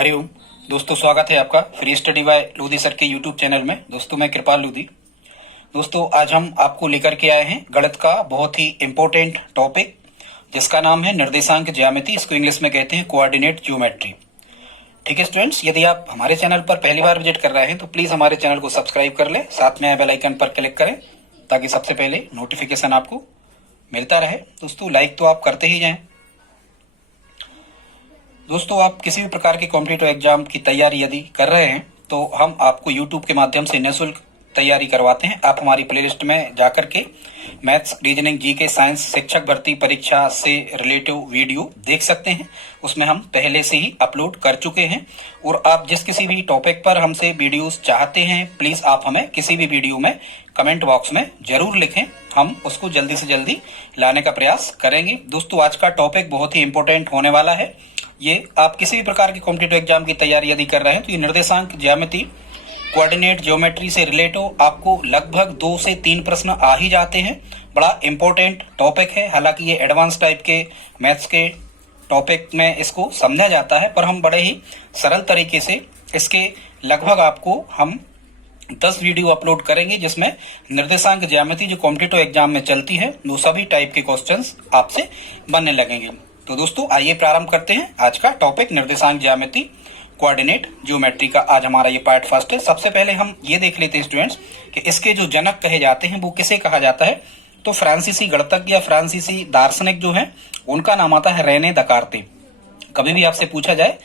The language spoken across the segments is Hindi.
हरिओम दोस्तों, स्वागत है आपका free study bye Lodhi sir के यूट्यूब चैनल में। दोस्तों मैं कृपाल लोधी। दोस्तों आज हम आपको लेकर के आए हैं गणित का बहुत ही इंपॉर्टेंट टॉपिक जिसका नाम है निर्देशांक ज्यामिति। इसको इंग्लिश में कहते हैं कोऑर्डिनेट ज्योमेट्री। ठीक है स्टूडेंट्स, यदि आप हमारे चैनल पर पहली बार विजिट कर रहे हैं तो प्लीज हमारे चैनल को सब्सक्राइब कर ले, साथ में बेल आइकन पर क्लिक करें ताकि सबसे पहले नोटिफिकेशन आपको मिलता रहे। दोस्तों लाइक तो आप करते ही जाएं। दोस्तों आप किसी भी प्रकार के कॉम्पिटिटिव एग्जाम की तैयारी यदि कर रहे हैं तो हम आपको YouTube के माध्यम से निःशुल्क तैयारी करवाते हैं। आप हमारी प्लेलिस्ट में जाकर के मैथ्स, रीजनिंग, जीके, साइंस, शिक्षक भर्ती परीक्षा से रिलेटिव वीडियो देख सकते हैं। उसमें हम पहले से ही अपलोड कर चुके हैं। और आप जिस किसी भी टॉपिक पर हमसे वीडियोस चाहते हैं प्लीज आप हमें किसी भी वीडियो में कमेंट बॉक्स में जरूर लिखें, हम उसको जल्दी से जल्दी लाने का प्रयास करेंगे। दोस्तों आज का टॉपिक बहुत ही इंपॉर्टेंट होने वाला है। ये आप किसी भी प्रकार के कॉम्पिटिटिव एग्जाम की तैयारी यदि कर रहे हैं तो ये निर्देशांक ज्यामिति कोऑर्डिनेट ज्योमेट्री से रिलेटिव आपको लगभग 2 से 3 प्रश्न आ ही जाते हैं। बड़ा इंपॉर्टेंट टॉपिक है। हालांकि ये एडवांस टाइप के मैथ्स के टॉपिक में इसको समझा जाता है, पर हम बड़े ही सरल तरीके से इसके लगभग आपको हम 10 वीडियो अपलोड करेंगे जिसमें निर्देशांक ज्यामिति जो कॉम्पिटिटिव एग्जाम में चलती है वो सभी टाइप के क्वेश्चंस आपसे बनने लगेंगे। तो दोस्तों आइए प्रारंभ करते हैं आज का टॉपिक निर्देशांक ज्यामिति कोऑर्डिनेट ज्योमेट्री का। आज हमारा ये पार्ट फर्स्ट है। सबसे पहले हम ये देख लेते हैं स्टूडेंट्स कि इसके जो जनक कहे जाते हैं वो किसे कहा जाता है। तो फ्रांसीसी गणितज्ञ या फ्रांसीसी दार्शनिक जो है उनका नाम आता है रेने दकार्ते। कभी भी आपसे पूछा जाए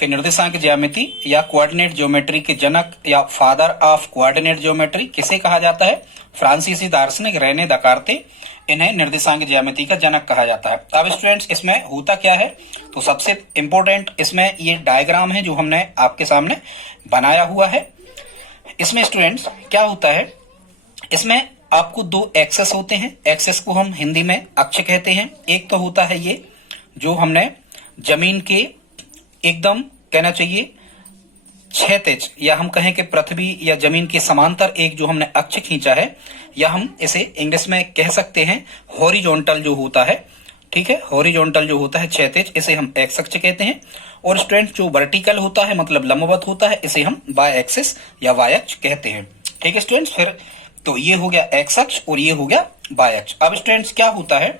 कि निर्देशांक ज्यामिति या कोऑर्डिनेट ज्योमेट्री के जनक या फादर ऑफ कोऑर्डिनेट ज्योमेट्री किसे कहा जाता है, फ्रांसीसी दार्शनिक रेने दकार्ते, इन्हें निर्देशांक ज्यामिति का जनक कहा जाता है। अब स्टूडेंट्स इसमें होता क्या है, तो सबसे इंपॉर्टेंट इसमें ये डायग्राम है जो हमने आपके सामने बनाया हुआ है। इसमें स्टूडेंट्स क्या होता है, इसमें आपको 2 एक्सेस होते हैं। एक्सेस को हम हिंदी में अक्ष कहते हैं। एक तो होता है ये जो हमने जमीन के एकदम कहना चाहिए क्षैतिज या हम कहें कि पृथ्वी या जमीन के समांतर एक जो हमने अक्ष खींचा है, या हम इसे इंग्लिश में कह सकते हैं हॉरिजॉन्टल जो होता है। ठीक है, हॉरिजॉन्टल जो होता है क्षैतिज, इसे हम एक्स अक्ष कहते हैं। और स्टूडेंट जो वर्टिकल होता है मतलब लंबवत होता है, इसे हम वाई एक्सिस या वाई अक्ष कहते हैं। ठीक है स्टूडेंट्स, फिर तो ये हो गया एक्स अक्ष और ये हो गया वाई अक्ष। अब स्टूडेंट्स क्या होता है,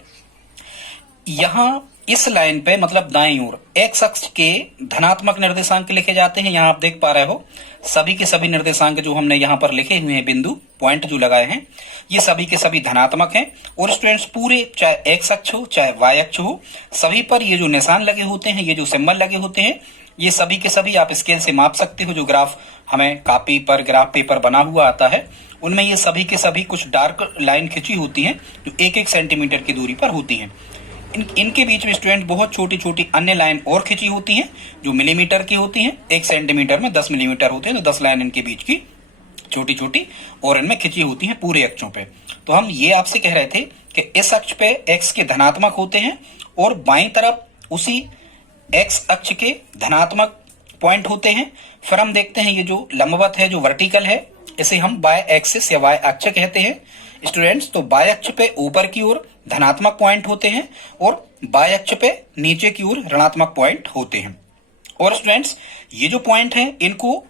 यहां इस लाइन पे मतलब दाईं ओर एक्स अक्ष के धनात्मक निर्देशांक लिखे जाते हैं। यहां आप देख पा रहे हो सभी के सभी निर्देशांक जो हमने यहां पर लिखे हुए हैं, बिंदु पॉइंट जो लगाए हैं, ये सभी के सभी धनात्मक हैं। और स्टूडेंट्स पूरे चाहे एक्स अक्ष हो चाहे वाई अक्ष हो, सभी पर ये जो निशान लगे होते हैं, ये जो सिंबल लगे होते हैं, ये सभी के सभी आप स्केल से माप सकते हो। जो ग्राफ हमें कॉपी पर ग्राफ पेपर बना हुआ आता है उनमें ये सभी के सभी कुछ डार्क लाइन खिंची होती हैं जो 1-1 सेंटीमीटर की दूरी पर होती हैं। इनके बीच में स्टूडेंट बहुत छोटी छोटी अन्य लाइन और खिंची होती हैं जो मिलीमीटर की होती हैं। 1 सेंटीमीटर में 10 मिलीमीटर होते हैं, तो 10 लाइन इनके बीच की छोटी छोटी और इनमें खिंची होती हैं पूरे अक्षों पे। तो हम ये आपसे कह रहे थे कि इस अक्ष पे एक्स के धनात्मक होते हैं और बाईं तरफ उसी एक्स अक्ष के धनात्मक पॉइंट होते हैं। फिर हम देखते हैं ये जो लंबवत है, जो वर्टिकल है, इसे हम वाई एक्सिस या वाई अक्ष कहते हैं स्टूडेंट्स। तो वाई अक्ष पे ऊपर की ओर धनात्मक पॉइंट होते हैं और वाई अक्ष पे नीचे की ओर ऋणात्मक पॉइंट होते हैं। और स्टूडेंट्स ये जो पॉइंट हैं इनको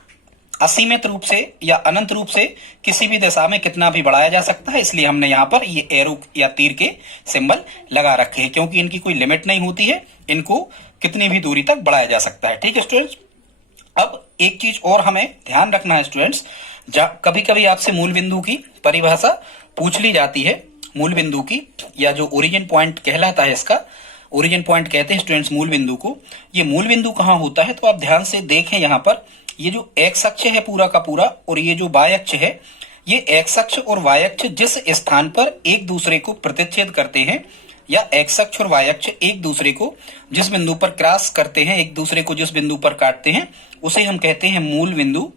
असीमित रूप से या अनंत रूप से किसी भी दिशा में कितना भी बढ़ाया जा सकता है, इसलिए हमने यहाँ पर ये एरो या तीर के सिंबल लगा रखे हैं, क्योंकि इनकी कोई लिमिट नहीं होती है, इनको कितनी भी दूरी तक बढ़ाया जा सकता है। ठीक है स्टूडेंट्स, अब एक चीज और हमें ध्यान रखना है स्टूडेंट्स, कभी कभी आपसे मूल बिंदु की परिभाषा पूछ ली जाती है। मूल बिंदु की या जो ओरिजिन पॉइंट कहलाता है, इसका ओरिजिन पॉइंट कहते हैं स्टूडेंट्स मूल बिंदु को। ये मूल बिंदु कहाँ होता है, तो आप ध्यान से देखें यहाँ पर ये जो एक्स अक्ष है पूरा का पूरा और ये जो वाई अक्ष है, ये एक्स अक्ष और वाई अक्ष जिस स्थान पर एक दूसरे को प्रतिच्छेद करते हैं, या एक्स अक्ष और वाई अक्ष एक दूसरे को जिस बिंदु पर क्रॉस करते हैं, एक दूसरे को जिस बिंदु पर काटते हैं, उसे हम कहते हैं मूल बिंदु,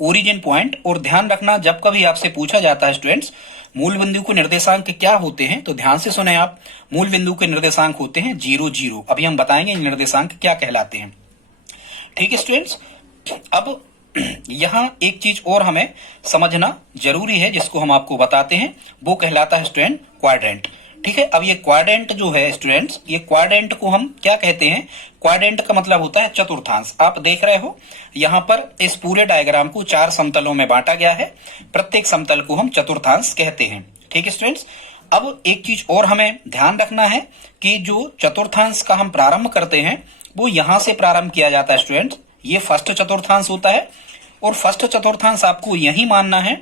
ओरिजिन पॉइंट। और ध्यान रखना जब कभी आपसे पूछा जाता है स्टूडेंट्स मूल बिंदु के निर्देशांक क्या होते हैं, तो ध्यान से सुने आप। मूल बिंदु के निर्देशांक होते हैं 0, 0। अभी हम बताएंगे निर्देशांक क्या कहलाते हैं। ठीक है स्टूडेंट्स, अब यहाँ एक चीज और हमें समझना जरूरी है जिसको हम आपको बताते हैं, वो कहलाता है स्टूडेंट क्वाड्रेंट। ठीक है। अब ये क्वाड्रेंट जो है स्टूडेंट्स, ये क्वाड्रेंट को हम क्या कहते हैं? क्वाड्रेंट का मतलब होता है चतुर्थांश। आप देख रहे हो यहाँ पर इस पूरे डायग्राम को 4 समतलों में बांटा गया है, प्रत्येक समतल को हम चतुर्थांश कहते हैं। ठीक है स्टूडेंट्स। अब एक चीज और हमें ध्यान रखना है कि जो चतुर्थांश का हम प्रारंभ करते हैं वो यहां से प्रारंभ किया जाता है स्टूडेंट्स। ये फर्स्ट चतुर्थांश होता है और फर्स्ट चतुर्थांश आपको यही मानना है।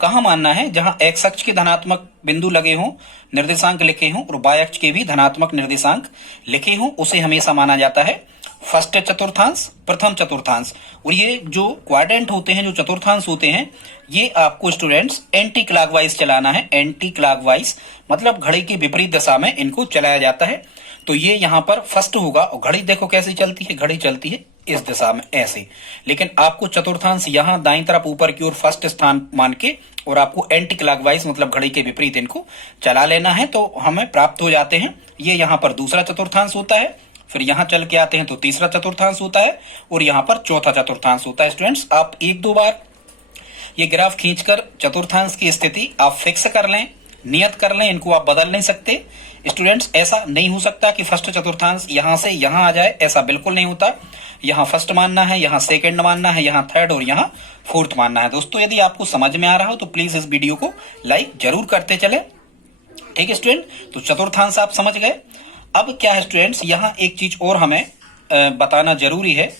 कहां मानना है? जहां एक्स अक्ष के धनात्मक बिंदु लगे हों, निर्देशांक लिखे हों और वाई अक्ष के भी धनात्मक निर्देशांक लिखे हों, उसे हमेशा माना जाता है फर्स्ट चतुर्थांश, प्रथम चतुर्थांश। और ये जो क्वाड्रेंट होते हैं, जो चतुर्थांश होते हैं, ये आपको स्टूडेंट्स एंटी क्लॉकवाइज चलाना है। एंटी क्लॉकवाइज मतलब घड़ी की विपरीत दिशा में इनको चलाया जाता है। तो ये यहाँ पर फर्स्ट होगा और घड़ी देखो कैसी चलती है, घड़ी चलती है इस दिशा में ऐसे। लेकिन आपको चतुर्थांश यहाँ दाईं तरफ ऊपर की ओर फर्स्ट स्थान मान के और आपको एंटी क्लॉकवाइज मतलब घड़ी के विपरीत इनको चला लेना है, तो हमें प्राप्त हो जाते हैं। ये यहाँ पर दूसरा चतुर्थांश होता है, फिर यहाँ चल के आते हैं तो तीसरा चतुर्थांश होता है और यहाँ पर चौथा चतुर्थांश होता है। स्टूडेंट्स आप एक दो बार ये ग्राफ खींचकर चतुर्थांश की स्थिति आप फिक्स कर लें, नियत कर लें, इनको आप बदल नहीं सकते। स्टूडेंट्स ऐसा नहीं हो सकता कि फर्स्ट चतुर्थांश यहां से यहां आ जाए, ऐसा बिल्कुल नहीं होता। यहां फर्स्ट मानना है, यहां सेकंड मानना है, यहां थर्ड और यहां फोर्थ मानना है। दोस्तों यदि आपको समझ में आ रहा हो तो प्लीज इस वीडियो को लाइक जरूर करते चले। ठीक है स्टूडेंट, तो चतुर्थांश आप समझ गए। अब क्या है स्टूडेंट्स, यहाँ एक चीज और हमें बताना जरूरी है।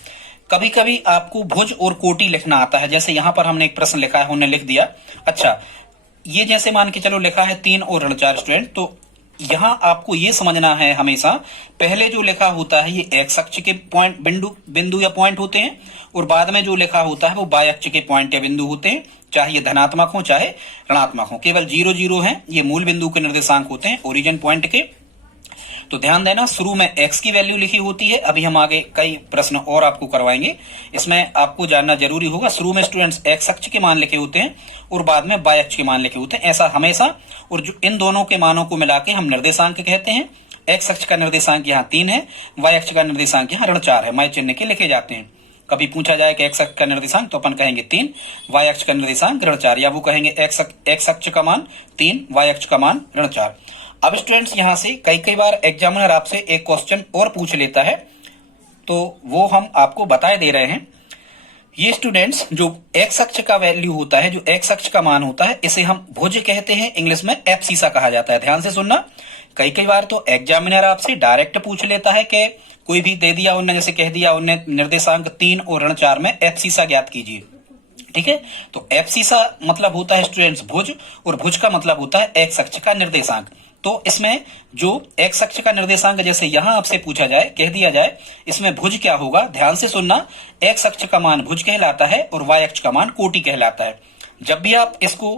कभी कभी आपको भुज और कोटि लिखना आता है। जैसे यहाँ पर हमने एक प्रश्न लिखा है, हमने लिख दिया, अच्छा ये जैसे मान के चलो लिखा है 3 और ऋण 4 स्टूडेंट, तो यहाँ आपको ये समझना है हमेशा पहले जो लिखा होता है ये एक्स अक्ष के पॉइंट बिंदु या पॉइंट होते हैं और बाद में जो लिखा होता है वो वाई अक्ष के पॉइंट या बिंदु होते हैं, चाहे ये धनात्मक हो चाहे ऋणात्मक हो। केवल 0 0 है, ये मूल बिंदु के निर्देशांक होते हैं ओरिजिन पॉइंट के। तो ध्यान देना, शुरू में x की वैल्यू लिखी होती है। अभी हम आगे कई प्रश्न और आपको करवाएंगे, इसमें आपको जानना जरूरी होगा। शुरू में स्टूडेंट्स x अक्ष के मान लिखे होते हैं और बाद में y अक्ष के मान लिखे होते हैं, ऐसा हमेशा। और जो इन दोनों के मानों को मिला के हम निर्देशांक कहते हैं। x अक्ष का निर्देशांक यहाँ 3 है, y अक्ष का निर्देशांक यहाँ ऋण 4 है, मैं चिन्ह के लिखे जाते हैं। कभी पूछा जाए कि x अक्ष का निर्देशांक तो अपन कहेंगे 3, y अक्ष का निर्देशांक ऋण 4, या वो कहेंगे x अक्ष का मान 3, y अक्ष का मान ऋण 4। अब स्टूडेंट्स यहाँ से कई बार एग्जामिनर आपसे एक क्वेश्चन और पूछ लेता है, तो वो हम आपको बताए दे रहे हैं। ये स्टूडेंट्स जो एक्स अक्ष का वैल्यू होता है, जो एक्स अक्ष का मान होता है, इसे हम भुज कहते हैं, इंग्लिश में एब्सिसा कहा जाता है। ध्यान से सुनना, कई बार तो एग्जामिनर आपसे डायरेक्ट पूछ लेता है कि कोई भी दे दिया उन्होंने, जैसे कह दिया उन्होंने निर्देशांक 3 और ऋण 4 में एब्सिसा ज्ञात कीजिए। ठीक है, तो एब्सिसा मतलब होता है स्टूडेंट्स भुज, और भुज का मतलब होता है एक्स अक्ष का निर्देशांक। तो इसमें जो एक्स अक्ष का निर्देशांक जैसे यहां आपसे पूछा जाए, कह दिया जाए, इसमें भुज क्या होगा, ध्यान से सुनना। एक्स अक्ष का मान भुज कहलाता है और वाई अक्ष का मान कोटि कहलाता है। जब भी आप इसको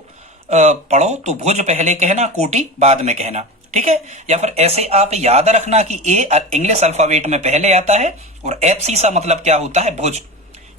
पढ़ो तो भुज पहले कहना, कोटि बाद में कहना। ठीक है, या फिर ऐसे आप याद रखना कि ए इंग्लिश अल्फाबेट में पहले आता है और एब्सिसा मतलब क्या होता है, भुज।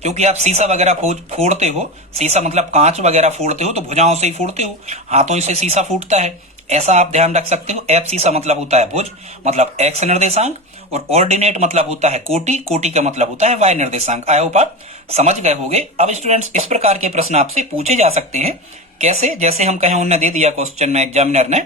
क्योंकि आप शीशा वगैरह फोड़ते हो, शीशा मतलब कांच वगैरह फोड़ते हो तो भुजाओं से ही फोड़ते हो, हाथों से शीशा फूटता है, ऐसा आप ध्यान रख सकते हो। एब्सिसा मतलब होता है भुज, मतलब एक्स निर्देशांक, और ऑर्डिनेट मतलब होता है कोटि, कोटि का मतलब होता है वाई निर्देशांक। आई होप आप समझ गए होंगे। अब स्टूडेंट्स इस प्रकार के प्रश्न आपसे पूछे जा सकते हैं। कैसे? जैसे हम कहें, उन्होंने दे दिया क्वेश्चन में, एग्जामिनर ने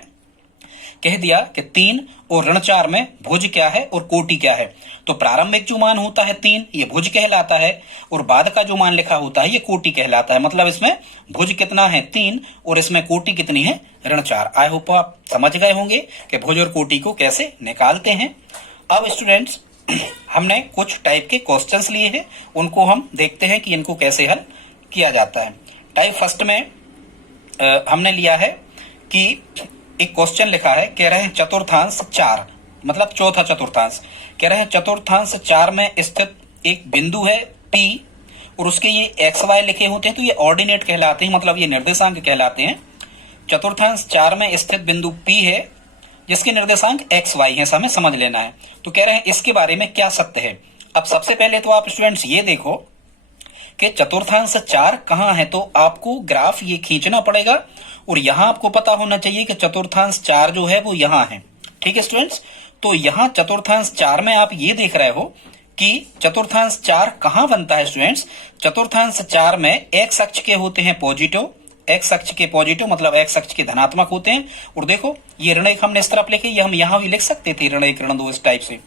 कह दिया कि 3 और ऋण 4 में भुज क्या है और कोटि क्या है। तो प्रारंभिक जो मान होता है 3, ये भुज कहलाता है, और बाद का जो मान लिखा होता है ये कोटि कहलाता है। मतलब इसमें भुज कितना है 3 और इसमें कोटि कितनी है ऋण 4। आई होप आप समझ गए होंगे कि भुज और कोटि को कैसे निकालते हैं। अब स्टूडेंट्स हमने कुछ टाइप के क्वेश्चंस लिए हैं, उनको हम देखते हैं कि इनको कैसे हल किया जाता है। टाइप फर्स्ट में हमने लिया है कि एक क्वेश्चन लिखा है, कह रहे हैं चतुर्थांश 4 मतलब चौथा चतुर्थांश, कह रहे हैं चतुर्थांश 4 में स्थित एक बिंदु है P और उसके ये एक्स वाई लिखे होते हैं, तो ये ऑर्डिनेट कहलाते हैं, मतलब ये निर्देशांक कहलाते हैं। चतुर्थांश 4 में स्थित बिंदु P है जिसके निर्देशांक एक्स वाई है, हमें समझ लेना है। तो कह रहे हैं इसके बारे में क्या सत्य है। अब सबसे पहले तो आप स्टूडेंट्स ये देखो कि चतुर्थांश 4 कहाँ है, तो आपको ग्राफ ये खींचना पड़ेगा और यहां आपको पता होना चाहिए कि चतुर्थांश 4 जो है वो यहां है। ठीक है स्टूडेंट्स, तो यहां चतुर्थांश 4 में आप ये देख रहे हो कि चतुर्थांश 4 कहां बनता है स्टूडेंट्स। चतुर्थांश 4 में एक्स अक्ष के होते हैं पॉजिटिव एक्स अक्ष के पॉजिटिव मतलब एक्स अक्ष के धनात्मक होते हैं। और देखो ये ऋण एक हमने इस तरफ लिखे, ये हम यहाँ भी लिख सकते थे ऋण एक ऋण दो इस टाइप से।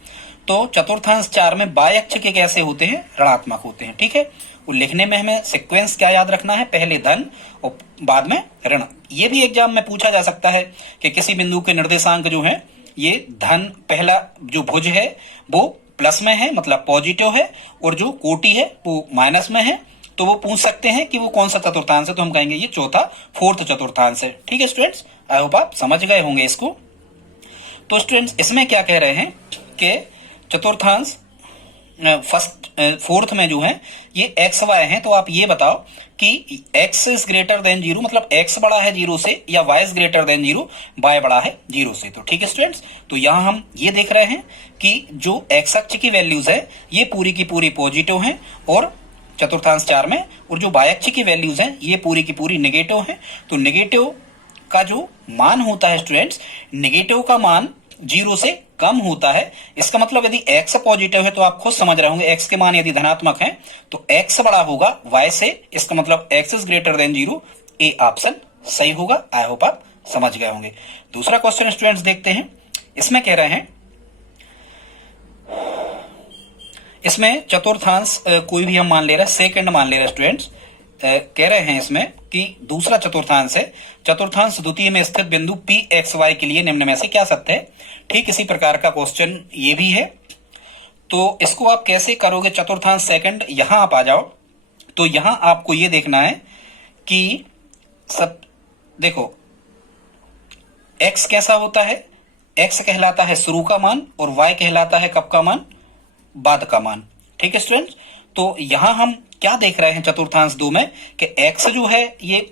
तो चतुर्थांश 4 में बाय अक्ष के कैसे होते हैं, ऋणात्मक होते हैं। ठीक है, और लिखने में हमें सीक्वेंस क्या याद रखना है, पहले धन और बाद में ऋण। ये भी एग्जाम में पूछा जा सकता है कि किसी बिंदु के निर्देशांक जो है ये धन, पहला जो भुज है वो प्लस में है मतलब पॉजिटिव है, और जो कोटि है वो माइनस में है, तो वो पूछ सकते हैं कि वो कौन सा चतुर्थांश है, तो हम कहेंगे ये चौथा फोर्थ चतुर्थांश है। ठीक है स्टूडेंट्स, आई होप आप समझ गए होंगे इसको। तो स्टूडेंट्स इसमें क्या कह रहे हैं कि चतुर्थांश फोर्थ में जो है ये एक्स वाई है, तो आप ये बताओ कि x is greater than zero मतलब एक्स बड़ा है जीरो से, या y is greater than zero y बड़ा है जीरो से। तो ठीक है स्टूडेंट्स, तो यहां हम ये देख रहे हैं कि जो एक्स अक्ष की वैल्यूज है ये पूरी की पूरी पॉजिटिव है और चतुर्थांश 4 में, और जो वाई अक्ष की वैल्यूज है ये पूरी की पूरी नेगेटिव है। तो नेगेटिव का जो मान होता है स्टूडेंट्स, नेगेटिव का मान जीरो से कम होता है। इसका मतलब यदि x पॉजिटिव है तो आप खुद समझ रहे होंगे x के मान यदि धनात्मक है तो x बड़ा होगा y से, इसका मतलब x is greater than zero. A option सही होगा। आई होप आप समझ गए होंगे। दूसरा क्वेश्चन स्टूडेंट्स देखते हैं, इसमें कह रहे हैं, इसमें चतुर्थांश कोई भी हम मान ले रहे हैं, सेकंड मान ले रहे हैं स्टूडेंट्स। कह रहे हैं इसमें कि दूसरा चतुर्थांश है, चतुर्थांश द्वितीय में स्थित बिंदु पी एक्स वाई के लिए निम्न में से क्या सत्य है। ठीक इसी प्रकार का क्वेश्चन ये भी है। तो इसको आप कैसे करोगे, चतुर्थांश सेकंड, यहां आप आ जाओ। तो यहां आपको ये देखना है कि सब देखो x कैसा होता है, x कहलाता है शुरू का मान और y कहलाता है कब का मान, बाद का मान। ठीक है स्टूडेंट्स, तो यहां हम क्या देख रहे हैं चतुर्थांश 2 में कि x जो है ये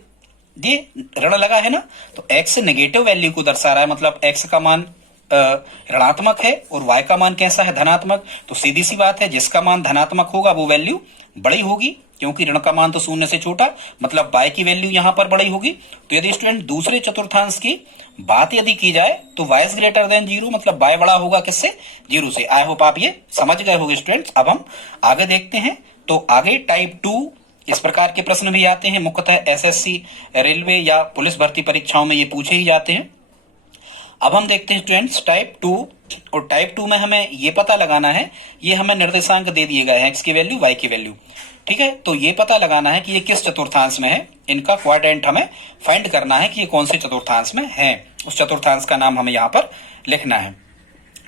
ऋण लगा है ना, तो x नेगेटिव वैल्यू को दर्शा रहा है, मतलब x का मान ऋणात्मक है और y का मान कैसा है, धनात्मक। तो सीधी सी बात है, जिसका मान धनात्मक होगा वो वैल्यू बड़ी होगी, क्योंकि ऋण का मान तो शून्य से छोटा, मतलब y की वैल्यू यहां पर बड़ी होगी। तो यदि स्टूडेंट दूसरे चतुर्थांश की बात यदि की जाए तो y is greater than zero मतलब y बड़ा होगा किससे, जीरो से। आई होप आप ये समझ गए होंगे स्टूडेंट्स। अब हम आगे देखते हैं। तो आगे टाइप 2 इस प्रकार के प्रश्न भी आते हैं, मुख्यतः एसएससी, रेलवे या पुलिस भर्ती परीक्षाओं में ये पूछे ही जाते हैं। अब हम देखते हैं स्टूडेंट्स टाइप 2, और टाइप 2 में हमें ये पता लगाना है, ये हमें निर्देशांक दे दिए गए हैं, एक्स की वैल्यू वाई की वैल्यू। ठीक है, तो ये पता लगाना है कि ये किस चतुर्थांश में है, इनका क्वाड्रेंट हमें फाइंड करना है कि ये कौन से चतुर्थांश में है, उस चतुर्थांश का नाम हमें यहाँ पर लिखना है।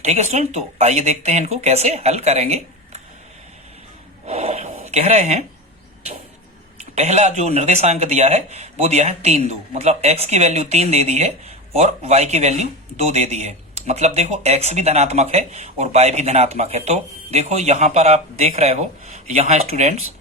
ठीक है स्टूडेंट, तो आइए देखते हैं इनको कैसे हल करेंगे। कह रहे हैं पहला जो निर्देशांक दिया है वो दिया है 3 2, मतलब x की वैल्यू 3 दे दी है और y की वैल्यू 2 दे दी है। मतलब देखो x भी धनात्मक है और y भी धनात्मक है। तो देखो यहाँ पर आप देख रहे हो, यहाँ स्टूडेंट्स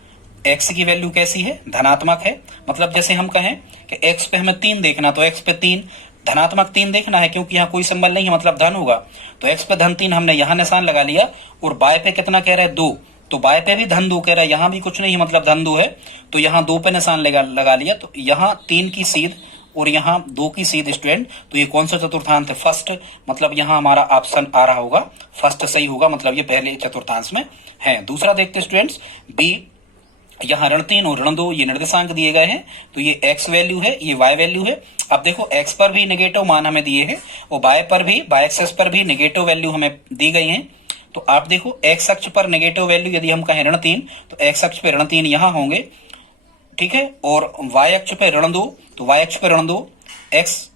x की वैल्यू कैसी है, धनात्मक है। मतलब जैसे हम कहें कि x पे हमें 3 देखना, तो x पे 3 धनात्मक 3 देखना है, क्योंकि यहाँ कोई सिंबल नहीं है मतलब धन होगा। तो x पे धन 3 हमने यहाँ निशान लगा लिया, और y पे कितना कह रहा है 2, तो y पे भी धन 2 कह रहा है, यहाँ भी कुछ नहीं है मतलब धन 2 है, तो यहाँ 2 पे निशान लगा लिया। तो यहाँ 3 की सीध और यहाँ 2 की सीध स्टूडेंट, तो ये कौन सा चतुर्थांश है, फर्स्ट। मतलब यहाँ हमारा ऑप्शन आ रहा होगा फर्स्ट सही होगा, मतलब ये पहले चतुर्थांश में है। दूसरा देखते स्टूडेंट्स बी, यहाँ ऋण 3 और ऋण 2 ये निर्देशांक दिए गए हैं, तो ये x वैल्यू है, ये y वैल्यू है। अब देखो x पर भी नेगेटिव मान हमें दिए हैं और y पर भी, y एक्सिस पर भी नेगेटिव वैल्यू हमें दी गई है। तो आप देखो x अक्ष पर नेगेटिव वैल्यू यदि हम कहें ऋण 3, तो x अक्ष पे ऋण 3 यहाँ होंगे, ठीक है, और y अक्ष पे ऋण 2, तो y अक्ष पे ऋण 2, x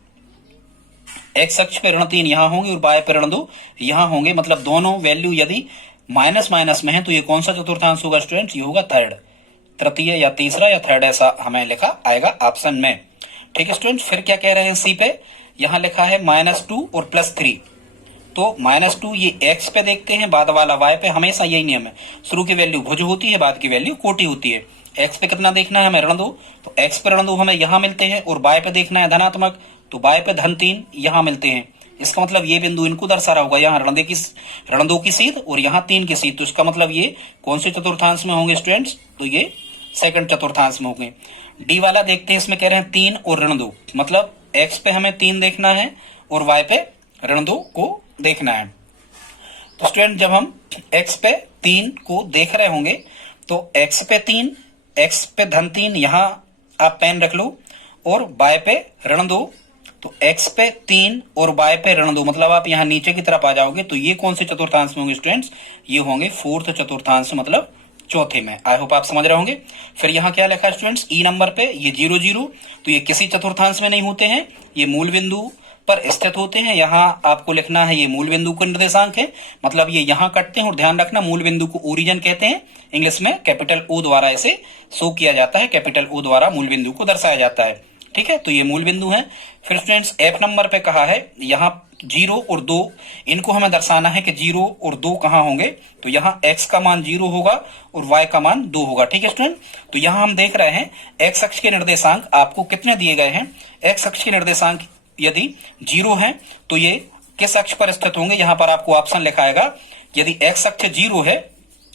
अक्ष पे ऋण 3 यहाँ होंगे और y पे ऋण 2 यहाँ होंगे। मतलब दोनों वैल्यू यदि माइनस माइनस में है तो ये कौन सा चतुर्थांश होगा स्टूडेंट, ये होगा थर्ड, तृतीय या तीसरा या थर्ड, ऐसा हमें लिखा आएगा ऑप्शन में। ठीक है स्टूडेंट, फिर क्या कह रहे हैं सी पे, यहाँ लिखा है -2 और +3, तो -2 ये x पे देखते हैं, बाद वाला y पे। हमेशा यही नियम है, शुरू की वैल्यू भुज होती है, बाद की वैल्यू कोटि होती है। x पे कितना देखना है हमें, ऋण 2, तो x पे ऋण 2 हमें यहाँ मिलते हैं, और y पे देखना है धनात्मक, तो y पे धन 3 यहाँ मिलते हैं। इसका मतलब ये बिंदु इनको दर्शा रहा होगा, यहाँ ऋण 2 की सीध और यहाँ 3 की सीध, तो इसका मतलब ये कौन से चतुर्थांश में होंगे स्टूडेंट्स, तो ये सेकंड चतुर्थांश में होंगे। डी वाला देखते हैं, इसमें कह रहे हैं 3 और ऋण 2, मतलब x पे हमें 3 देखना है और y पे ऋण 2 को देखना है। तो स्टूडेंट जब हम x पे 3 को देख रहे होंगे तो x पे 3, x पे धन 3, यहाँ आप पेन रख लो, और बाय पे ऋण 2, तो x पे 3 और बाय पे ऋण 2, मतलब आप यहाँ नीचे की तरफ आ जाओगे तो ये कौन से चतुर्थांश में होंगे स्टूडेंट्स, ये होंगे फोर्थ चतुर्थांश, मतलब चौथे में। आई होप आप समझ रहे होंगे। फिर यहाँ क्या लिखा है स्टूडेंट्स, ई नंबर पे ये 0 0, तो ये किसी चतुर्थांश में नहीं होते हैं, ये मूल बिंदु पर स्थित होते हैं। यहाँ आपको लिखना है ये मूल बिंदु का निर्देशांक है, मतलब ये यहाँ कटते हैं। और ध्यान रखना मूल बिंदु को ओरिजिन कहते हैं, इंग्लिश में कैपिटल ओ द्वारा इसे शो किया जाता है, कैपिटल ओ द्वारा मूल बिंदु को दर्शाया जाता है। ठीक है, तो ये मूल बिंदु है। फिर स्टूडेंट्स एफ नंबर पे कहा है यहाँ 0 और 2, इनको हमें दर्शाना है कि 0 और 2 कहाँ होंगे, तो यहाँ x का मान 0 होगा और y का मान 2 होगा। ठीक है स्टूडेंट, तो यहाँ हम देख रहे हैं x अक्ष के निर्देशांक आपको कितने दिए गए हैं। x अक्ष के निर्देशांक यदि 0 है तो ये किस अक्ष पर स्थित होंगे, यहाँ पर आपको ऑप्शन लिखाएगा। यदि x अक्ष 0 है,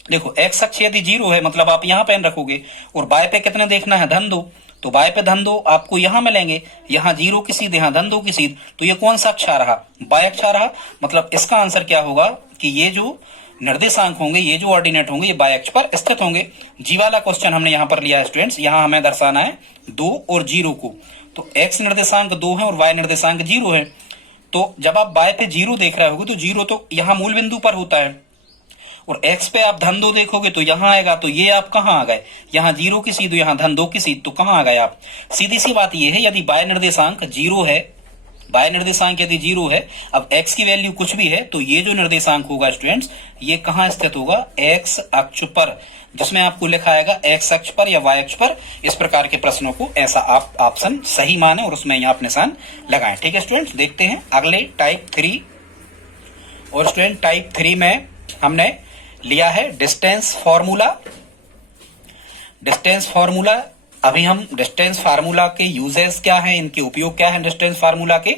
देखो x अक्ष यदि 0 है मतलब आप यहाँ पेन रखोगे, और y पे कितने देखना है, धन 2, तो y पे धन 2 आपको यहाँ मिलेंगे। यहाँ 0 की सीध, यहाँ धन 2 की सीध, तो ये कौन सा अक्ष आ रहा, y अक्ष आ रहा। मतलब इसका आंसर क्या होगा कि ये जो निर्देशांक होंगे, ये जो ऑर्डिनेट होंगे, ये y अक्ष पर स्थित होंगे। जी वाला क्वेश्चन हमने यहाँ पर लिया है स्टूडेंट्स, यहाँ हमें दर्शाना है 2 और 0 को, तो x निर्देशांक 2 है और y निर्देशांक 0 है। तो जब आप y पे 0 देख रहे होगे तो 0 तो यहाँ मूल बिंदु पर होता है, और x पे आप धन 2 देखोगे तो यहाँ आएगा, तो ये आप कहाँ आ गए, यहाँ 0 की सीध, यहाँ धन 2 की सीध, तो कहाँ आ गए आप। सीधी सी बात ये है, यदि y निर्देशांक 0 है, y निर्देशांक यदि 0 है, अब x की वैल्यू कुछ भी है, तो ये जो निर्देशांक होगा स्टूडेंट्स, ये कहाँ स्थित होगा, x अक्ष पर, जिसमें आपको लिखा आएगा x अक्ष पर या y अक्ष पर। इस प्रकार के प्रश्नों को ऐसा आप ऑप्शन सही माने और उसमें यहाँ आप निशान लगाएं। ठीक है स्टूडेंट्स, देखते हैं अगले टाइप 3। और स्टूडेंट टाइप 3 में हमने लिया है डिस्टेंस फॉर्मूला। डिस्टेंस फार्मूला, अभी हम डिस्टेंस फार्मूला के यूजेस क्या है, इनके उपयोग क्या है डिस्टेंस फार्मूला के,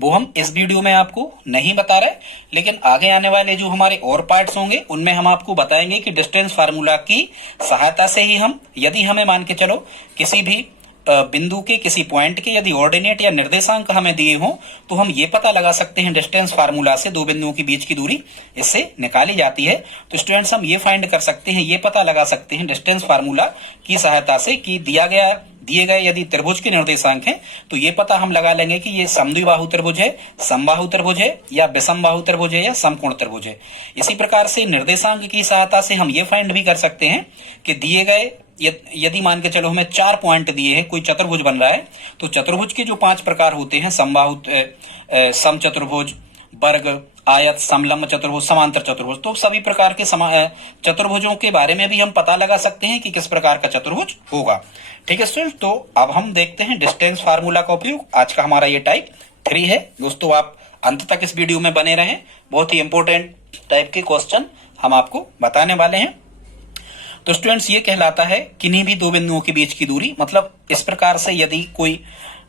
वो हम इस वीडियो में आपको नहीं बता रहे, लेकिन आगे आने वाले जो हमारे और पार्ट्स होंगे उनमें हम आपको बताएंगे कि डिस्टेंस फार्मूला की सहायता से ही हम, यदि हमें मान के चलो किसी भी बिंदु के, किसी पॉइंट के यदि ऑर्डिनेट या निर्देशांक हमें दिए हों, तो हम ये पता लगा सकते हैं डिस्टेंस फार्मूला से, दो बिंदुओं के बीच की दूरी इससे निकाली जाती है। तो स्टूडेंट्स हम ये फाइंड कर सकते हैं, ये पता लगा सकते हैं डिस्टेंस फार्मूला की सहायता से कि दिए गए यदि त्रिभुज के निर्देशांक हैं तो ये पता हम लगा लेंगे कि ये समद्विबाहु त्रिभुज है, समबाहु त्रिभुज है, या विषमबाहु त्रिभुज है, या समकोण त्रिभुज है। इसी प्रकार से निर्देशांक की सहायता से हम ये फाइंड भी कर सकते हैं कि दिए गए, यदि मान के चलो हमें 4 पॉइंट दिए हैं, कोई चतुर्भुज बन रहा है, तो चतुर्भुज के जो 5 प्रकार होते हैं, समबाहु, समचतुर्भुज, वर्ग, आयत, समलंब चतुर्भुज, समांतर चतुर्भुज, तो सभी प्रकार के चतुर्भुजों के बारे में भी हम पता लगा सकते हैं कि किस प्रकार का चतुर्भुज होगा। ठीक है स्टूडेंट, तो अब हम देखते हैं डिस्टेंस फार्मूला का उपयोग। आज का हमारा ये टाइप 3 है। दोस्तों आप अंत तक इस वीडियो में बने रहें, बहुत ही इंपॉर्टेंट टाइप के क्वेश्चन हम आपको बताने वाले हैं। तो स्टूडेंट्स ये कहलाता है किन्हीं भी दो बिंदुओं के बीच की दूरी, मतलब इस प्रकार से यदि कोई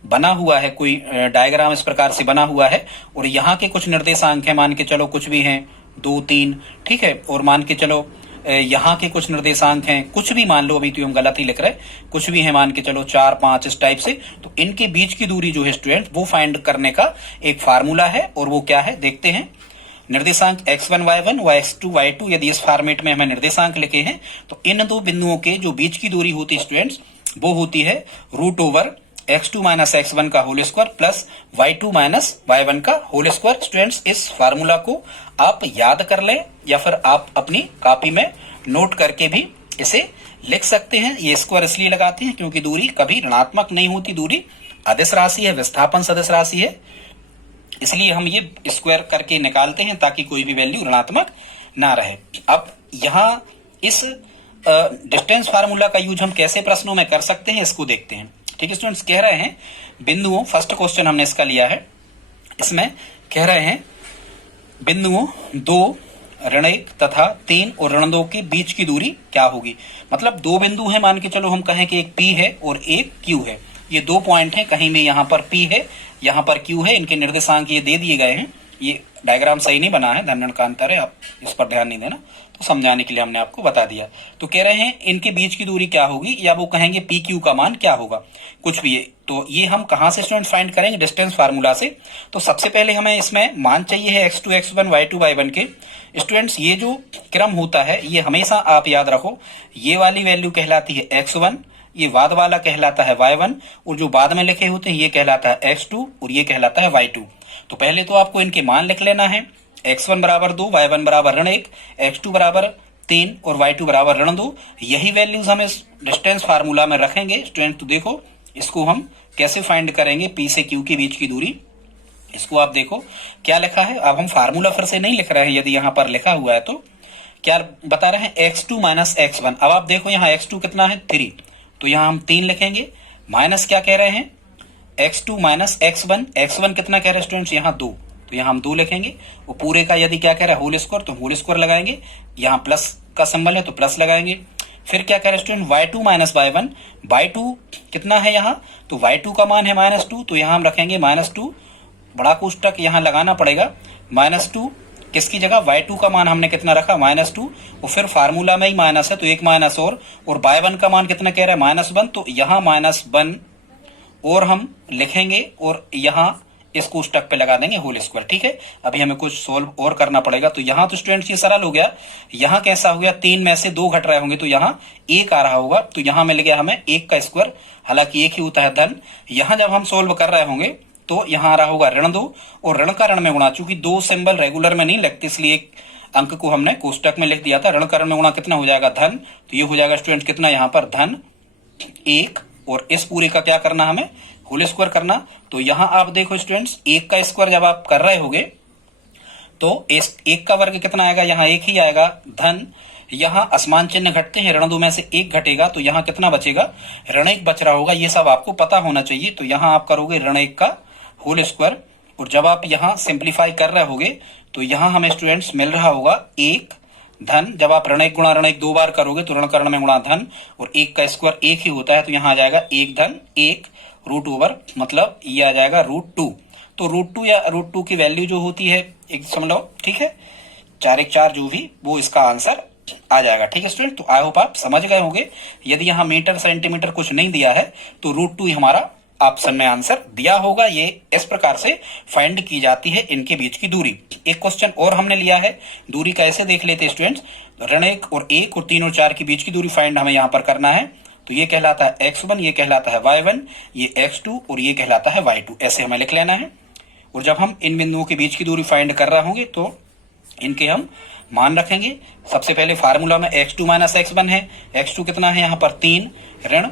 बना हुआ है, कोई डायग्राम इस प्रकार से बना हुआ है और यहाँ के कुछ निर्देशांक है, मान के चलो कुछ भी हैं 2 3, ठीक है, और मान के चलो यहाँ के कुछ निर्देशांक हैं, कुछ भी मान लो, अभी तो हम गलत ही लिख रहे हैं, कुछ भी है मान के चलो 4 5 इस टाइप से, तो इनके बीच की दूरी जो है स्टूडेंट वो फाइंड करने का एक फार्मूला है। और वो क्या है देखते हैं। निर्देशांक x1 y1 y2 y2, यदि इस फॉर्मेट में हमें निर्देशांक लिखे हैं तो इन दो बिंदुओं के जो बीच की दूरी होती है स्टूडेंट्स वो होती है √x2 - x1 का whole square plus y2 - y1 का होल स्क्वायर। स्टूडेंट्स इस फार्मूला को आप याद कर लें या फिर आप अपनी कॉपी में नोट करके भी इसे लिख सकते हैं। ये स्क्वायर इसलिए लगाते हैं क्योंकि दूरी कभी ऋणात्मक नहीं होती, दूरी अदिश राशि है, विस्थापन सदिश राशि है, इसलिए हम ये स्क्वायर करके निकालते हैं ताकि कोई भी वैल्यू ऋणात्मक ना रहे। अब यहाँ इस डिस्टेंस फार्मूला का यूज हम कैसे प्रश्नों में कर सकते हैं इसको देखते हैं। ठीक है स्टूडेंट्स, कह रहे हैं बिंदुओं, फर्स्ट क्वेश्चन हमने इसका लिया है, इसमें कह रहे हैं बिंदुओं 2, ऋण 1 तथा 3 और ऋण 2 के बीच की दूरी क्या होगी। मतलब दो बिंदु है, मान के चलो हम कहें कि एक P है और एक Q है, ये 2 पॉइंट हैं, कहीं में यहाँ पर P है, यहाँ पर Q है, इनके निर्देशांक ये दे दिए गए हैं। ये डायग्राम सही नहीं बना है, धन्यवाद का अंतर है, आप इस पर ध्यान नहीं देना, तो समझाने के लिए हमने आपको बता दिया। तो कह रहे हैं इनके बीच की दूरी क्या होगी, या वो कहेंगे PQ का मान क्या होगा, कुछ भी। तो ये हम कहाँ से स्टूडेंट फाइंड करेंगे, डिस्टेंस फार्मूला से। तो सबसे पहले हमें इसमें मान चाहिए है x2 x1 y2 y1 के। स्टूडेंट्स ये जो क्रम होता है ये हमेशा आप याद रखो, ये वाली वैल्यू कहलाती है x1, ये बाद वाला कहलाता है y1 और जो बाद में लिखे होते हैं ये कहलाता है x2 और ये कहलाता है y2। तो पहले तो आपको इनके मान लिख लेना है। x1 बराबर 2, y1 बराबर ऋण 1, x2 बराबर 3 और y2 बराबर ऋण 2। यही वैल्यूज हम इस डिस्टेंस फार्मूला में रखेंगे स्टूडेंट। तो देखो इसको हम कैसे फाइंड करेंगे P से Q के बीच की दूरी। इसको आप देखो क्या लिखा है। अब हम फार्मूला फिर से नहीं लिख रहे हैं, यदि यहाँ पर लिखा हुआ है तो क्या बता रहे हैं x2 माइनस x1। अब आप देखो यहाँ x2 कितना है 3, तो यहाँ हम 3 लिखेंगे, माइनस क्या कह रहे हैं x2 माइनस x1। x1 कितना कह रहे हैं स्टूडेंट्स यहाँ 2, तो यहाँ हम 2 लिखेंगे। वो पूरे का यदि क्या कह रहा है होल स्क्वायर, तो होल स्क्वायर लगाएंगे। यहाँ प्लस का सिंबल है तो प्लस लगाएंगे। फिर क्या कह रहे हैं student y2 minus y1। y2 कितना है यहाँ, तो y2 का मान है -2, तो यहाँ हम रखेंगे -2, बड़ा कोष्टक यहाँ लगाना पड़ेगा। -2 किसकी जगह, y2 का मान हमने कितना रखा -2, और फिर फार्मूला में ही माइनस है तो एक माइनस और y1 का मान कितना कह रहा है -1, तो यहाँ -1 और हम लिखेंगे और यहाँ इस कोष्टक पे लगा देंगे होल स्क्वायर। ठीक है, अभी हमें कुछ सोल्व और करना पड़ेगा। तो यहाँ तो स्टूडेंट्स ये सरल हो गया। यहाँ कैसा हो गया, 3 में से 2 घट रहे होंगे तो यहाँ 1 आ रहा होगा, तो यहाँ मिल गया हमें 1 का स्क्वायर, हालांकि 1 ही होता है धन। यहाँ जब हम सोल्व कर रहे होंगे तो यहाँ आ रहा होगा ऋण 2 और ऋण का ऋण में गुणा। चूंकि 2 सिंबल रेगुलर में नहीं लगते इसलिए एक अंक को हमने कोष्टक में लिख दिया था। ऋण का ऋण में गुणा कितना हो जाएगा धन, तो ये हो जाएगा स्टूडेंट कितना यहाँ पर धन 1, और इस पूरे का क्या करना हमें होल स्क्वायर करना। तो यहाँ आप देखो स्टूडेंट्स 1 का स्क्वायर जब आप कर रहे होगे तो इस 1 का वर्ग कितना आएगा, यहाँ 1 ही आएगा धन। यहाँ असमान चिन्ह घटते हैं, ऋण 2 में से 1 घटेगा तो यहाँ कितना बचेगा, ऋण 1 बच रहा होगा। ये सब आपको पता होना चाहिए। तो यहाँ आप करोगे ऋण 1 का होल स्क्वायर, और जब आप यहाँ सिंप्लीफाई कर रहे होगे तो यहाँ हमें स्टूडेंट्स मिल रहा होगा 1 धन। जब आप ऋण 1 गुणा ऋण 1 2 बार करोगे तो ऋण का ऋण में गुणा धन, और 1 का स्क्वायर 1 ही होता है, तो यहाँ आ जाएगा 1 धन 1 रूट ओवर, मतलब ये आ जाएगा √2। तो √2 या √2 की वैल्यू जो होती है एक समझ लो, ठीक है, 4 1 4 जो भी, वो इसका आंसर आ जाएगा। ठीक है स्टूडेंट, तो आई होप आप समझ गए होंगे। यदि यहाँ मीटर सेंटीमीटर कुछ नहीं दिया है तो √2 हमारा ऑप्शन में आंसर दिया होगा। ये इस प्रकार से फाइंड की जाती है इनके बीच की दूरी। एक क्वेश्चन और हमने लिया है, दूरी कैसे देख लेते स्टूडेंट्स, ऋण 1 और 1 और 3 और 4 के बीच की दूरी फाइंड हमें यहाँ पर करना है। तो ये कहलाता है x1, ये कहलाता है y1, ये x2 और ये कहलाता है y2, ऐसे हमें लिख लेना है। और जब हम इन बिंदुओं के बीच की दूरी फाइंड कर रहे होंगे तो इनके हम मान रखेंगे। सबसे पहले फार्मूला में x2 माइनस x1 है। x2 कितना है यहाँ पर 3 ऋण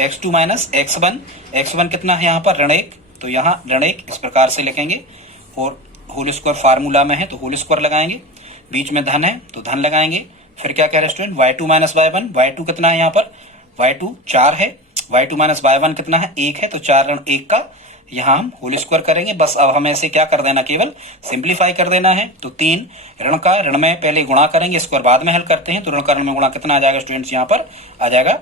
x2 माइनस x1, x1 कितना है यहाँ पर ऋण 1, तो यहाँ ऋण 1 इस प्रकार से लिखेंगे। और होल स्क्वायर फार्मूला में है तो होल स्क्वायर लगाएंगे, बीच में धन है तो धन लगाएंगे। फिर क्या कह रहे हैं student, y2 minus y1, y2 कितना है यहाँ पर y2 4 है, y2 माइनस y1 कितना है 1 है, तो 4 ऋण 1 का यहाँ हम होल स्क्वायर करेंगे। बस अब हमें इसे क्या कर देना, केवल सिंप्लीफाई कर देना है। तो 3 ऋण का ऋण में पहले गुणा करेंगे, स्क्वायर बाद में हल करते हैं। तो ऋण का ऋण में गुणा कितना आ जाएगा स्टूडेंट्स, यहाँ पर आ जाएगा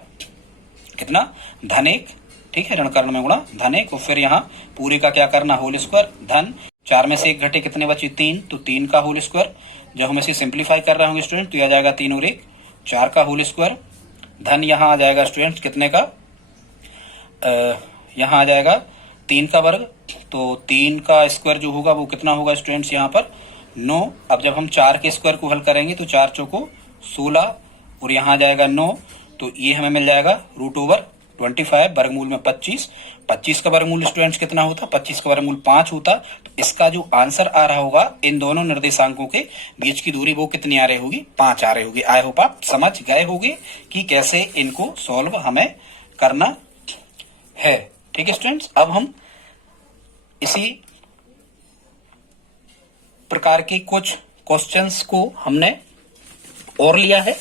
कितना धन 1। ठीक है, ऋण का ऋण में गुणा धन 1, और फिर यहाँ पूरे का क्या करना होल स्क्वायर धन। 4 में से 1 घटे कितने बचे 3, तो 3 का होल स्क्वायर। जब हम इसे सिंप्लीफाई कर रहे होंगे स्टूडेंट तो यह आ जाएगा 3 और 1 4 का होल स्क्वायर धन। यहाँ आ जाएगा स्टूडेंट्स कितने का, यहाँ आ जाएगा 3 का वर्ग, तो 3 का स्क्वायर जो होगा वो कितना होगा स्टूडेंट्स यहाँ पर 9। अब जब हम 4 के स्क्वायर को हल करेंगे तो 4 चौको 16 और यहाँ आ जाएगा 9, तो ये हमें मिल जाएगा √25 वर्गमूल में 25। 25 का वर्गमूल स्टूडेंट्स कितना होता, 25 का वर्गमूल 5 होता। तो इसका जो आंसर आ रहा होगा इन दोनों निर्देशांकों के बीच की दूरी वो कितनी आ रही होगी, 5 आ रही होगी। आई होप आप समझ गए होंगे कि कैसे इनको सॉल्व हमें करना है। ठीक है स्टूडेंट्स, अब हम इसी प्रकार के कुछ क्वेश्चंस को हमने और लिया है,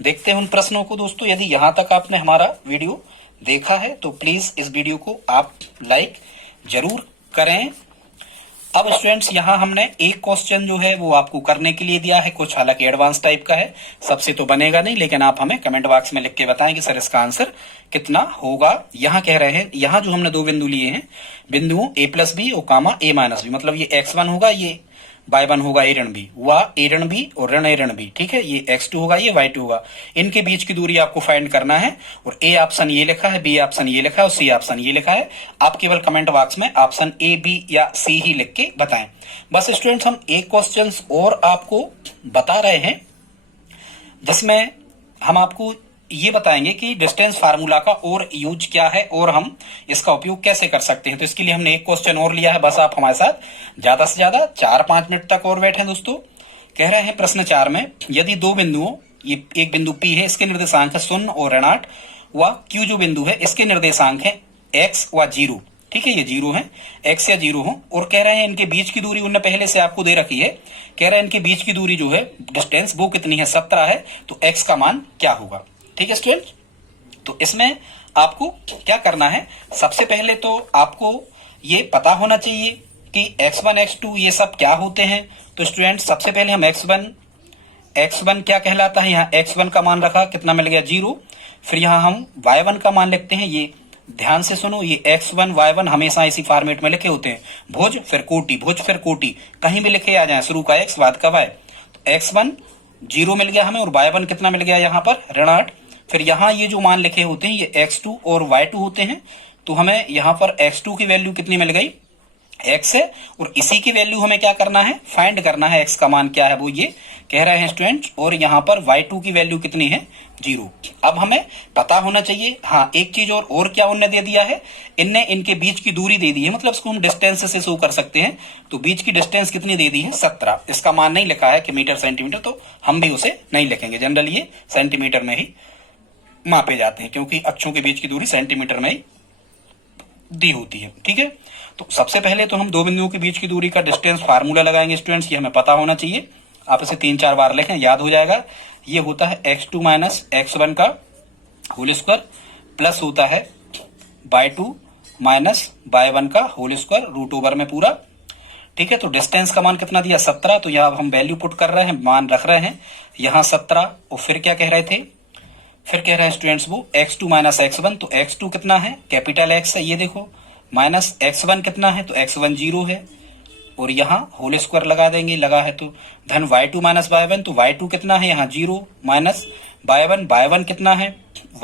देखते हैं उन प्रश्नों को। दोस्तों यदि यहां तक आपने हमारा वीडियो देखा है तो प्लीज इस वीडियो को आप लाइक जरूर करें। अब स्टूडेंट्स यहाँ हमने एक क्वेश्चन जो है वो आपको करने के लिए दिया है, कुछ हालांकि एडवांस टाइप का है, सबसे तो बनेगा नहीं, लेकिन आप हमें कमेंट बॉक्स में लिख के बताएं कि सर इसका आंसर कितना होगा। यहाँ कह रहे हैं, यहाँ जो हमने 2 बिंदु लिए हैं, बिंदुओं a+b और कामा a-b, मतलब ये x1 होगा, ये y1 होगा a ऋण b, हुआ a ऋण b और ऋण a ऋण b। ठीक है, ये x2 होगा, ये y2 होगा। इनके बीच की दूरी आपको फाइंड करना है, और a ऑप्शन ये लिखा है, b ऑप्शन ये लिखा है और c ऑप्शन ये लिखा है। आप केवल कमेंट बॉक्स में ऑप्शन a, b या c ही लिख के बताएं। बस स्टूडेंट्स हम एक क्वेश्चन और आपको बता रहे हैं जिसमें हम आपको ये बताएंगे कि डिस्टेंस फार्मूला का और यूज क्या है और हम इसका उपयोग कैसे कर सकते हैं। तो इसके लिए हमने एक क्वेश्चन और लिया है, बस आप हमारे साथ ज्यादा से ज्यादा 4-5 मिनट तक और बैठे दोस्तों। कह रहे हैं प्रश्न 4 में, यदि दो बिंदुओं, ये एक बिंदु P है, इसके निर्देशांक है 0 और ऋणात्मक, व Q जो बिंदु है इसके निर्देशांक है x व 0, ठीक है, ये 0 है, x या 0 हो, और कह रहे हैं इनके बीच की दूरी उन्होंने पहले से आपको दे रखी है। कह रहे हैं इनके बीच की दूरी जो है डिस्टेंस वो कितनी है, 17 है, तो x का मान क्या होगा। ठीक है स्टूडेंट, तो इसमें आपको क्या करना है, सबसे पहले तो आपको ये पता होना चाहिए कि x1 x2 ये सब क्या होते हैं। तो स्टूडेंट सबसे पहले हम x1 क्या कहलाता है, यहाँ x1 का मान रखा, कितना मिल गया 0। फिर यहाँ हम y1 का मान लिखते हैं, ये ध्यान से सुनो, ये x1 y1 हमेशा इसी फॉर्मेट में लिखे होते हैं, भुज फिर कोटि, भुज फिर कोटि, कहीं भी लिखे आ जाए, शुरू का x बाद का y। तो x1 0 मिल गया हमें, और y1 कितना मिल गया यहाँ पर ऋणात्मक। फिर यहाँ ये जो मान लिखे होते हैं ये x2 और y2 होते हैं, तो हमें यहाँ पर x2 की वैल्यू कितनी मिल गई, x है, और इसी की वैल्यू हमें क्या करना है, फाइंड करना है, x का मान क्या है वो ये कह रहे हैं स्टूडेंट, और यहाँ पर y2 की वैल्यू कितनी है 0। अब हमें पता होना चाहिए, हाँ एक चीज और क्या उनने दे दिया है, इनने इनके बीच की दूरी दे दी है, मतलब इसको हम डिस्टेंस से शो कर सकते हैं। तो बीच की डिस्टेंस कितनी दे दी है 17, इसका मान नहीं लिखा है कि मीटर सेंटीमीटर, तो हम भी उसे नहीं लिखेंगे, जनरली ये सेंटीमीटर में ही मापे जाते हैं, क्योंकि अक्षों के बीच की दूरी सेंटीमीटर में ही दी होती है। ठीक है, तो सबसे पहले तो हम दो बिंदुओं के बीच की दूरी का डिस्टेंस फार्मूला लगाएंगे स्टूडेंट्स, ये हमें पता होना चाहिए, आप इसे 3-4 बार लिखें, याद हो जाएगा। ये होता है x2 माइनस x1 का होल स्क्वायर, प्लस होता है y2 माइनस y1 का होल स्क्वायर रूट ओवर में पूरा। ठीक है, तो डिस्टेंस का मान कितना दिया 17, तो यहाँ हम वैल्यू पुट कर रहे हैं, मान रख रहे हैं यहाँ 17, और फिर क्या कह रहे थे, फिर कह रहे हैं स्टूडेंट्स वो x2 माइनस x1, तो x2 कितना है, कैपिटल X है ये देखो, माइनस x1 कितना है, तो x1 0 है, और यहाँ होल स्क्वायर लगा देंगे, लगा है तो धन y2 माइनस y1, तो y2 कितना है यहाँ 0, माइनस y1 कितना है,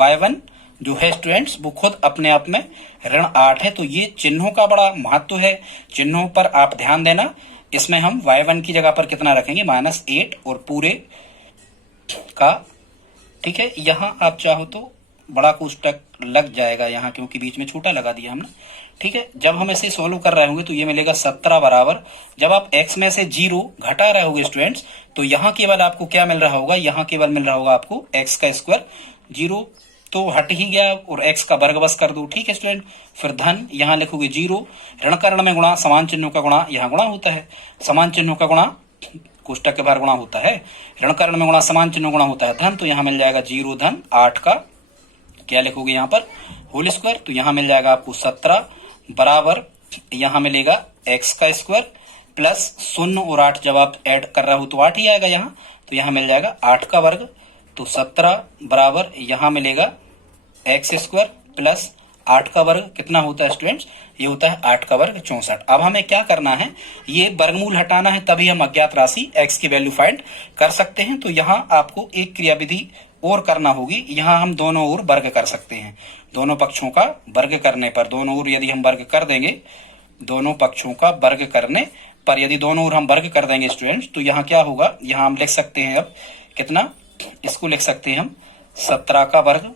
y1 जो है स्टूडेंट्स वो खुद अपने आप में ऋण 8 है। तो ये चिन्हों का बड़ा महत्व है, चिन्हों पर आप ध्यान देना, इसमें हम y1 की जगह पर कितना रखेंगे -8 और पूरे का। ठीक है, यहाँ आप चाहो तो बड़ा कोष्टक लग जाएगा यहाँ, क्योंकि बीच में छोटा लगा दिया हमने। ठीक है, जब हम इसे सोल्व कर रहे होंगे तो ये मिलेगा 17 बराबर, जब आप x में से 0 घटा रहे होगे स्टूडेंट्स, तो यहाँ केवल आपको क्या मिल रहा होगा, यहाँ केवल मिल रहा होगा आपको x का स्क्वायर, 0 तो हट ही गया, और x का वर्ग बस कर दो। ठीक है स्टूडेंट, फिर धन यहाँ लिखोगे 0, ऋण का ऋण में गुणा, समान चिन्हों का गुणा, यहाँ गुणा होता है, समान चिन्हों का गुणा कोष्टक के बाहर गुणा होता है, ऋण का ऋण में गुणा, समान चिन्हों गुणा होता है धन, तो यहाँ मिल जाएगा 0 धन 8 का क्या लिखोगे यहाँ पर होल स्क्वायर, तो यहाँ मिल जाएगा आपको 17 बराबर, यहाँ मिलेगा x का स्क्वायर प्लस 0 और 8, जब आप ऐड कर रहे हो तो 8 ही आएगा यहाँ, तो यहाँ मिल जाएगा 8 का वर्ग, तो 17 बराबर यहाँ मिलेगा x स्क्वायर प्लस 8 का वर्ग कितना होता है स्टूडेंट्स, ये होता है 8 का वर्ग 64। अब हमें क्या करना है, ये वर्गमूल हटाना है, तभी हम अज्ञात राशि x की वैल्यू फाइंड कर सकते हैं। तो यहाँ आपको एक क्रियाविधि और करना होगी, यहाँ हम दोनों ओर वर्ग कर सकते हैं, दोनों पक्षों का वर्ग करने पर, दोनों ओर यदि हम वर्ग कर देंगे, दोनों पक्षों का वर्ग करने पर यदि दोनों ओर हम वर्ग कर देंगे स्टूडेंट्स, तो यहाँ क्या होगा, यहाँ हम लिख सकते हैं अब कितना, इसको लिख सकते हैं हम 17 का वर्ग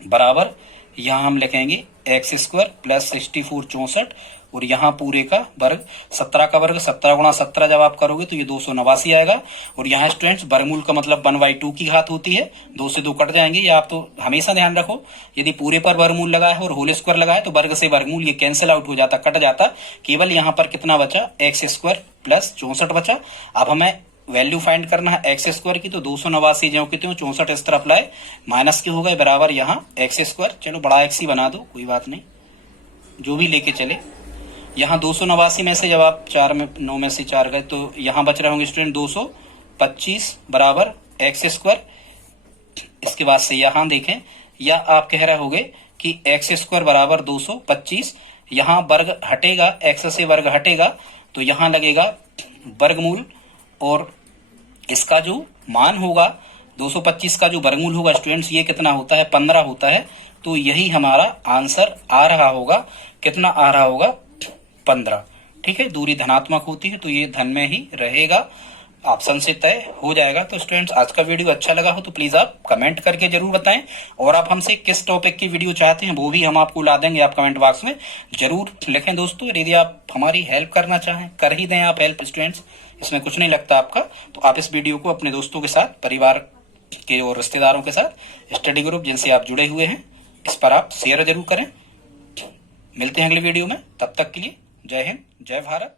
बराबर, यहाँ हम लिखेंगे x स्क्वायर प्लस 64 64, और यहाँ पूरे का वर्ग 17 का वर्ग, 17 गुणा 17 जब आप करोगे तो ये 289 आएगा, और यहाँ स्टूडेंट्स वर्गमूल का मतलब 1/2 की घात होती है, 2 से 2 कट जाएंगे, ये आप तो हमेशा ध्यान रखो, यदि पूरे पर वर्गमूल लगा है और होल स्क्वायर लगा है तो वर्ग से वर्गमूल ये कैंसिल आउट हो जाता, कट जाता, केवल यहाँ पर कितना बचा x स्क्वायर प्लस 64 बचा। अब हमें वैल्यू फाइंड करना है x स्क्वायर की, तो 289 जो कितने 64 इस तरफ लाए, माइनस के हो गए बराबर यहाँ x स्क्वायर, चलो बड़ा x ही बना दो कोई बात नहीं, जो भी लेके चले, यहाँ 289 में से जब आप 9 में से 4 गए तो यहाँ बच रहे होंगे स्टूडेंट 225 बराबर x स्क्वायर। इसके बाद से यहाँ देखें, या आप कह रहे होगे कि x स्क्वायर बराबर 225, यहाँ वर्ग हटेगा, x से वर्ग हटेगा तो यहाँ लगेगा वर्गमूल, और इसका जो मान होगा 225 का जो वर्गमूल होगा स्टूडेंट्स ये कितना होता है 15 होता है, तो यही हमारा आंसर आ रहा होगा, कितना आ रहा होगा 15। ठीक है, दूरी धनात्मक होती है तो ये धन में ही रहेगा, ऑप्शन से तय हो जाएगा। तो स्टूडेंट्स, आज का वीडियो अच्छा लगा हो तो प्लीज आप कमेंट करके जरूर बताएं, और आप हमसे किस टॉपिक की वीडियो चाहते हैं वो भी हम आपको ला देंगे। आप कमेंट बॉक्स में जरूर लिखें दोस्तों। यदि आप हमारी हेल्प करना चाहें, कर ही दें आप हेल्प स्टूडेंट्स, इसमें कुछ नहीं लगता आपका। तो आप इस वीडियो को अपने दोस्तों के साथ, परिवार के और रिश्तेदारों के साथ, स्टडी ग्रुप जिनसे आप जुड़े हुए हैं, इस पर आप शेयर जरूर करें। मिलते हैं अगली वीडियो में, तब तक के लिए जय हिंद, जय भारत।